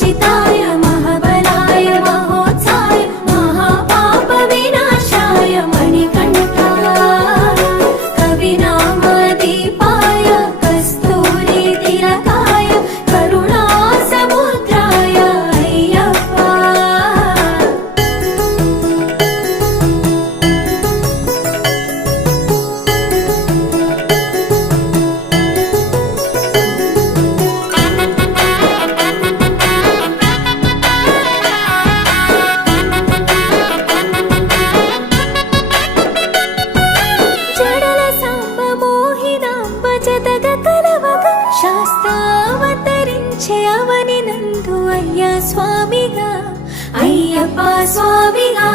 महोचिताय महाबलाय महोत्साय महापाप विनाशाय मणिकण्ठाय कविनामदीपाय कस्तूरी तिलकाय करुणासमुद्राय अय्यप्पा। జడల సాంబ మోహినాంబ జతగ కలవగ శాస్త్రావతరించే అవని నందు అయ్యా స్వామిగా అయ్యప్ప స్వామిగా